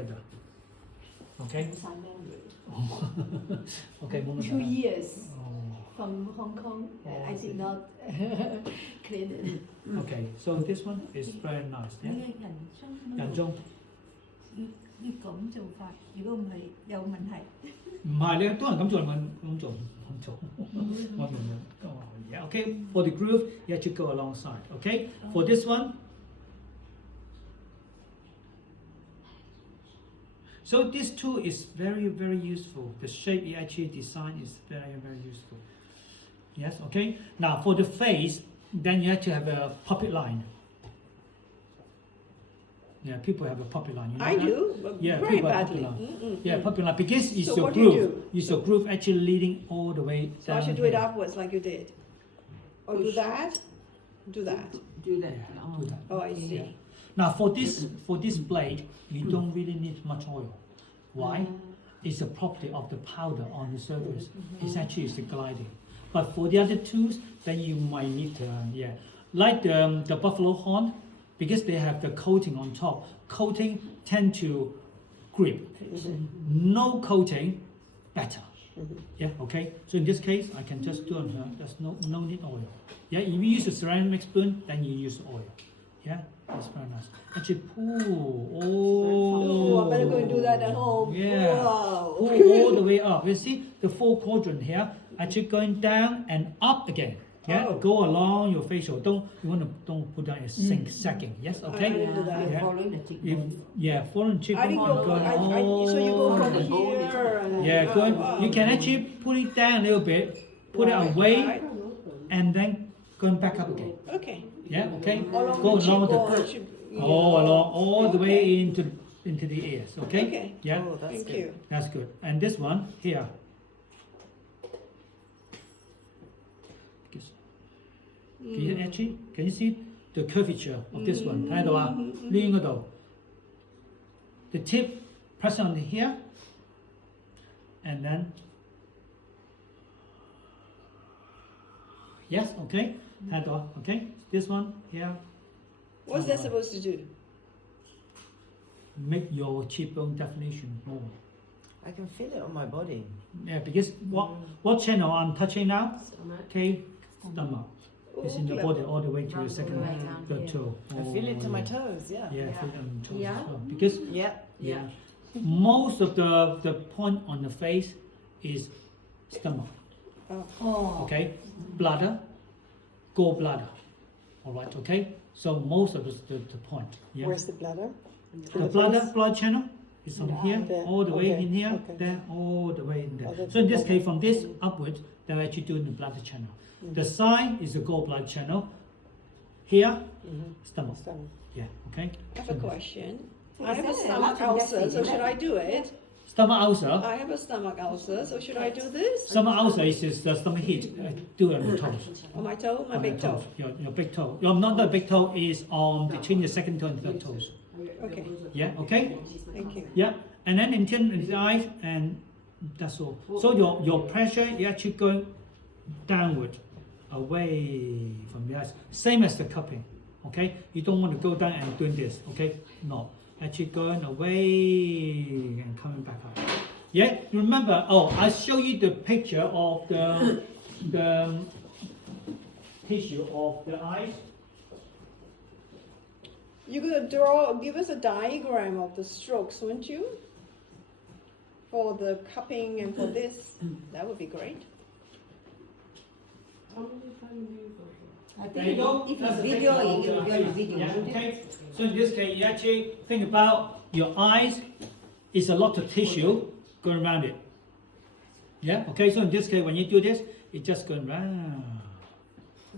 together. Okay. Okay. 2 years Oh. from Hong Kong, I did not clean it. Okay. So this one is very nice. Yeah. 人中要咁做法，如果唔係有問題。唔係你多人咁做，咁做。我明啦。Oh, yeah. Okay. For the groove, you have to go alongside. Okay. For this one. So this tool is very, very useful. The shape you actually design is very, very useful. Yes, okay. Now for the face, then you have to have a puppet line. Yeah, people have a puppet line. You know I that? do, but Yeah, very people have badly. puppet line. Yeah, puppet line because it's So your what do you groove. do? It's your groove actually leading all the way So down. I should do it here. upwards like you did. Or do that, do that. Do that. Do that. Oh, I see. Yeah. Now for this blade, you don't really need much oil. Why? It's a property of the powder on the surface. It's actually the gliding. But for the other tools, then you might need like the buffalo horn, because they have the coating on top. Coating tend to grip. No coating, better. Yeah, okay. So in this case, I can just do on her. There's no need oil. Yeah, if you use a ceramic spoon, then you use oil. Yeah, it's very nice. Actually, Oh, I better go and do that at home. Yeah. Wow. Pull all the way up. You see the 4 quadrant here, actually going down and up again. Yeah, Oh. go along your facial. Don't put down a sagging. Yes, okay. I didn't do that. Yeah. Following the If, cheekbone. following I cheekbone, didn't go. going So you go all from the way. here. And, Yeah, going. You can actually put it down a little bit, put it away, Right. and then going back up again. Okay. Yeah, okay. Along Go the along cheekbone, should- all the way Okay. into the ears. Okay. Okay. Yeah. Oh, that's Thank good. you. That's good. And this one here. Can you see the curvature of this one? 睇到啊？呢嗰度 the tip press on here, and then yes, okay. 睇到啊？ Okay. This one here. What's that supposed to do? Make your cheekbone definition more. I can feel it on my body. Yeah, because what channel I'm touching now? Stomach. Okay, stomach. It's in the clever. body all the way to your second way down third here. toe. I feel it to my Yeah. toes, yeah. Yeah, feel it on the toes Yeah. as well. Because Yeah. yeah, most of the point on the face is stomach. Oh. Okay, bladder, gallbladder. All right. Okay. So most of the point. Yeah. Where's the bladder? The blood channel is on here, There. all the way Okay, in here, okay. there, all the way in there. Oh, that's So in this okay. case, from this upwards, they're actually doing the bladder channel. The side is the gallbladder channel. Here, stomach. Stomach. Yeah, okay. I have a question. I Is have a that stomach a ulcer, so is should that- I do it? Stomach ulcer. I have a stomach ulcer, so should I do this? Stomach ulcer is just the stomach heat. Do it on the toes. On my toe, my On big the toe. toes. Your big toe. Your not the big toe is on between the second toe and third toes. Okay, Yeah, okay. thank you. Yeah, and then in the eyes, and that's all. So your pressure, you're actually going downward, away from the eyes. Same as the cupping, okay? You don't want to go down and doing this, okay? No, actually going away and coming back up. Yeah, remember, I show you the picture of the tissue of the eyes. You're gonna give us a diagram of the strokes, won't you? For the cupping and for this, that would be great. I There you think go. if That's it's the video, picture it of will the be on the face. video. Yeah, won't it? okay. So in this case, you actually think about your eyes. It's a lot of tissue going around it. Yeah. Okay. So in this case, when you do this, it's just going round.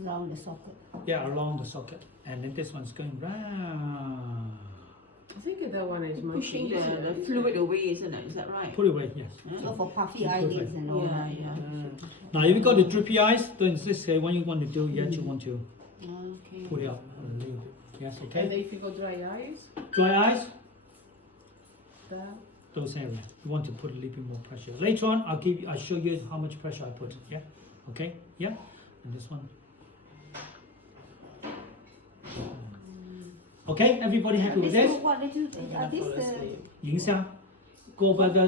Around the socket. Yeah, along the socket, and then this one's going round. I think that one is much Pushing easier. the fluid away, isn't it? Is that right? Put it away. Yes. So for puffy eyelids and all Yeah, that. yeah. Now, if you got the drippy eyes, then in this case, what you want to do, you actually want to Okay. put it up a little bit. Yes. And Okay. if you got dry eyes, Dry eyes. that Those areas. You want to put a little bit more pressure. Later on, I'll show you how much pressure I put. Yeah. Okay. Yeah. And this one. Okay, everybody happy with this? What did you I'm this gonna fall asleep. 影響 go over the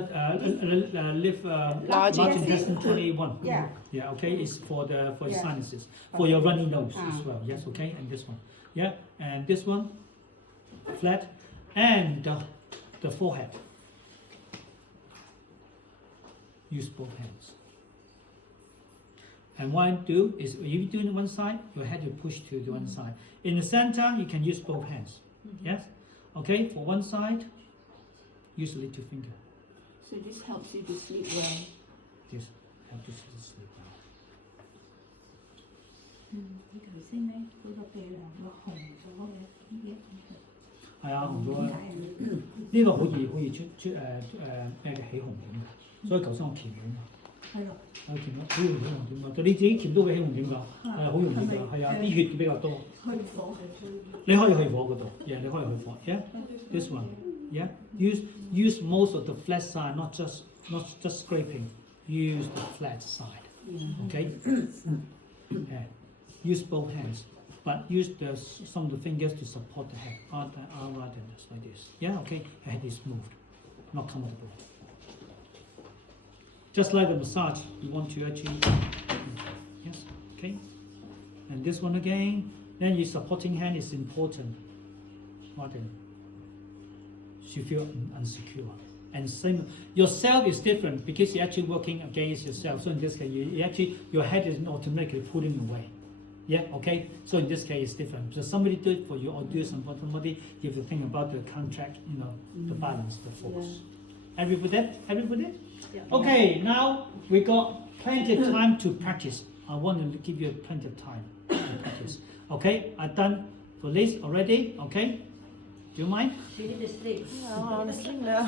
live Large large intestine. intestine 21. Yeah. Yeah, okay, it's for the Yeah. sinuses, for your runny nose Ah. as well. Yes, okay, and this one. Yeah, and this one flat, and the forehead. Use both hands. And what I do is, if you do it on one side, your head will push to the one side. In the center, you can use both hands. Yes, okay. For one side, use little finger. So this helps you to sleep well. This help to sleep well. 你頭先咧嗰個鼻梁個紅咗嘅呢係啊，紅咗啊！點解啊？呢個好易出咩嘅起紅點㗎，所以頭先我鉗咗嘛，係咯，我鉗咗好容易起紅點㗎，你自己鉗都會起紅點㗎，係好容易㗎，係啊，啲血比較多，去火。你可以去火嗰度，yeah，你可以去火，yeah，this one，yeah，use most of the flat side, not just scraping, use the flat side, okay, yeah. Use both hands, but use some of the fingers to support the head, rather than just like this. Yeah, okay. Head is moved, not comfortable. Just like the massage, you want to actually, yes, okay. And this one again. Then your supporting hand is important, rather than you feel unsecure. And same, yourself is different because you're actually working against yourself. So in this case, your head is automatically pulling away. Yeah, okay. So in this case, it's different. So somebody do it for you, or do somebody. You have to think about the contract, the balance, the force. Happy with that? Happy with it? Yeah. Okay. Now we got plenty of time to practice. I want to give you plenty of time to practice. Okay, I've done for this already. Okay, do you mind? She need to sleep. No, honestly, no.